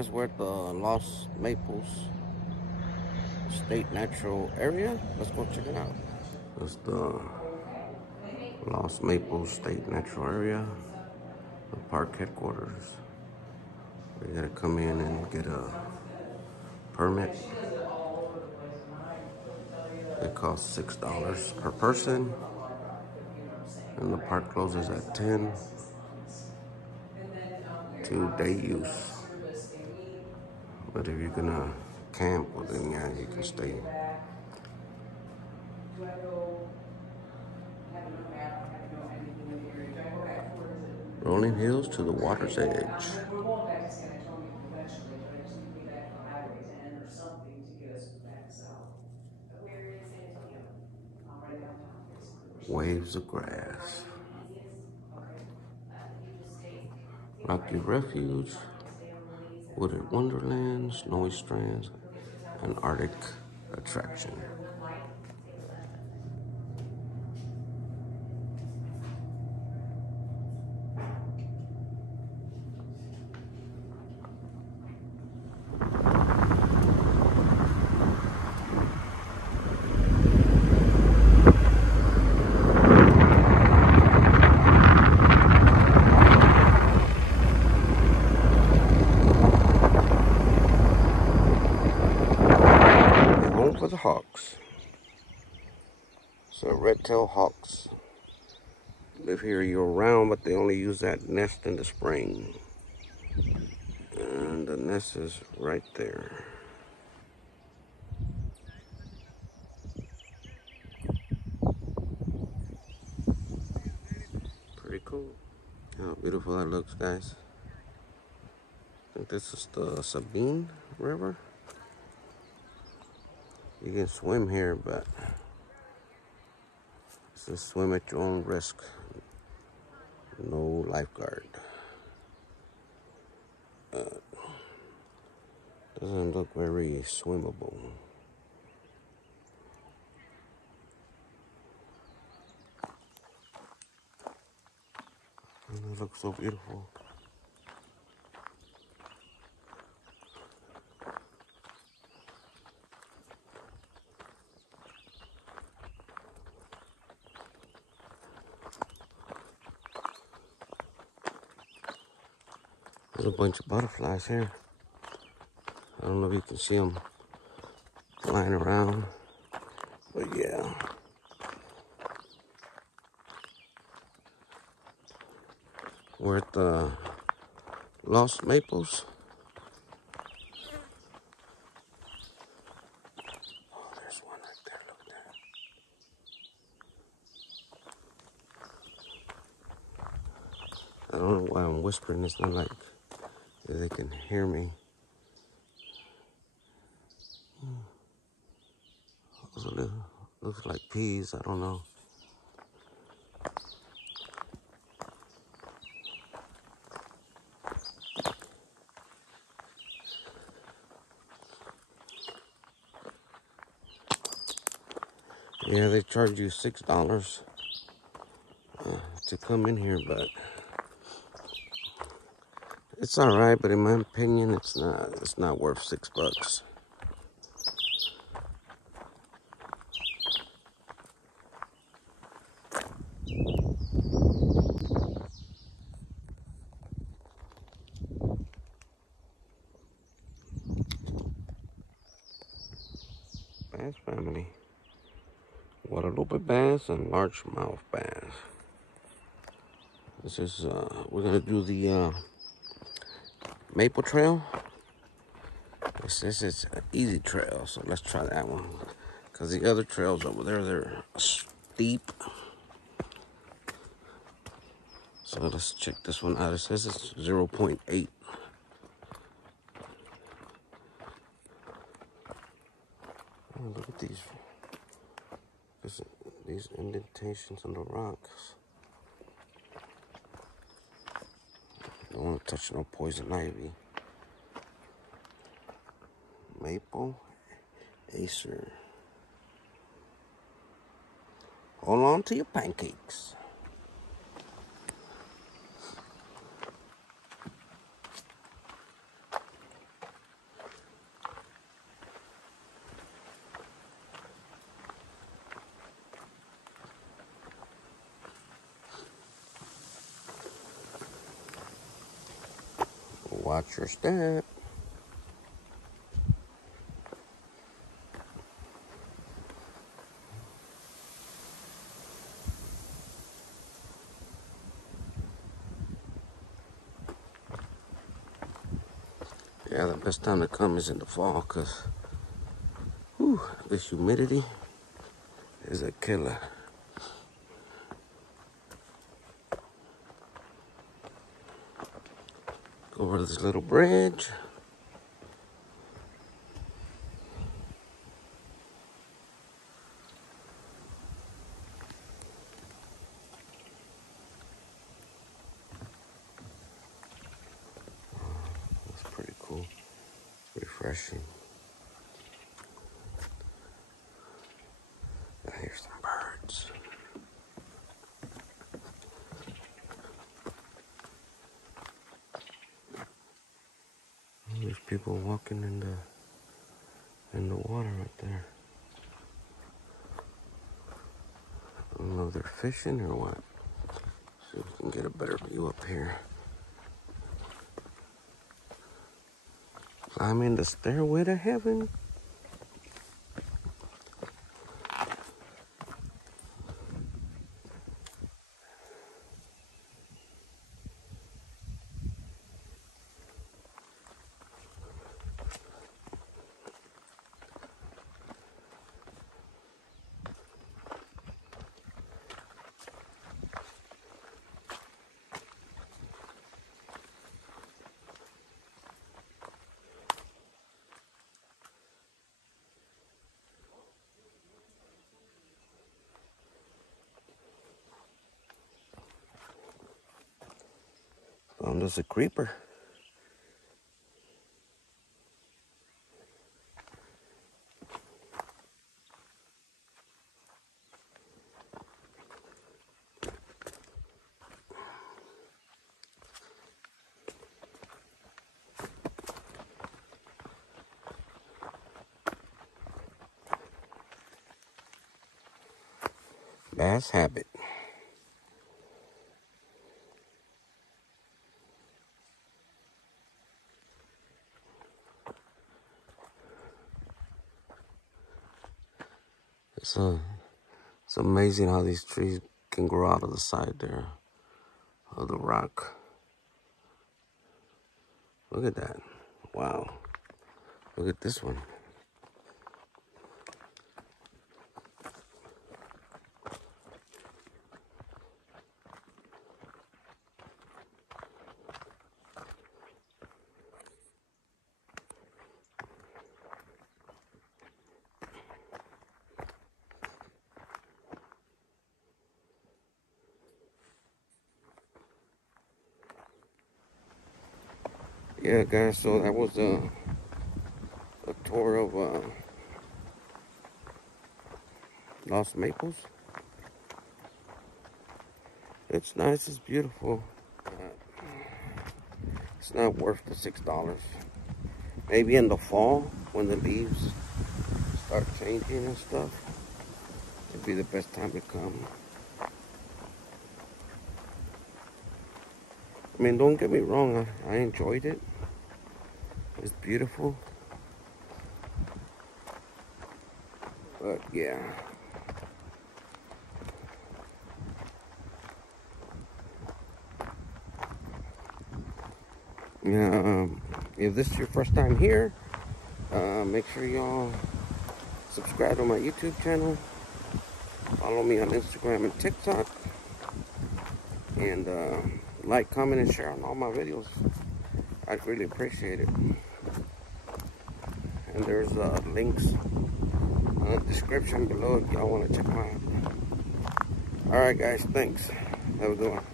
guys, we're at the Los Maples State Natural Area. Let's go check it out. That's the Los Maples State Natural Area, the park headquarters. We gotta come in and get a permit. It costs $6 per person, and the park closes at 10 to day use. But if you're gonna camp, well then yeah, you can stay. Rolling hills to the water's edge. Waves of grass. Rocky Refuge, Wooded Wonderland, Snowy Strands, and Arctic Attraction. For the hawks. So red-tailed hawks live here year-round, but they only use that nest in the spring. And the nest is right there. Pretty cool. How beautiful that looks, guys. I think this is the Sabine River. You can swim here, but just swim at your own risk. No lifeguard. Doesn't look very swimmable. And it looks so beautiful. There's a bunch of butterflies here. I don't know if you can see them flying around, but yeah. We're at the Los Maples. Oh, there's one right there. Look at that. I don't know why I'm whispering. It's not like they can hear me. Those looks like peas. I don't know. Yeah, they charge you $6 to come in here, but it's all right. But in my opinion, it's not worth $6. Bass family. Guadalupe bass and largemouth bass. This is, we're gonna do the Maple Trail. This is an easy trail, so let's try that one. Because the other trails over there, they're steep. So let's check this one out. It says it's 0.8. Oh, look at these. These indentations on the rocks. Don't want to touch no poison ivy. Maple Acer. Hold on to your pancakes. Watch your step. Yeah, the best time to come is in the fall, because the humidity is a killer. Go over this little bridge. That's pretty cool. Refreshing. I hear some birds. There's people walking in the water right there. I don't know if they're fishing or what. See if we can get a better view up here. Climbing the stairway to heaven. Found us a creeper. Bass habit. It's amazing how these trees can grow out of the side there of the rock. Look at that. Wow. Look at this one. Yeah, guys, so that was a tour of Lost Maples. It's nice, it's beautiful. It's not worth the $6. Maybe in the fall, when the leaves start changing and stuff, it'd be the best time to come. I mean, don't get me wrong, I enjoyed it. It's beautiful. But yeah. Yeah, if this is your first time here, make sure y'all subscribe to my YouTube channel. Follow me on Instagram and TikTok. And like, comment, and share on all my videos. I'd really appreciate it. And there's links in the description below if y'all want to check them out. Alright guys, thanks. Have a good one.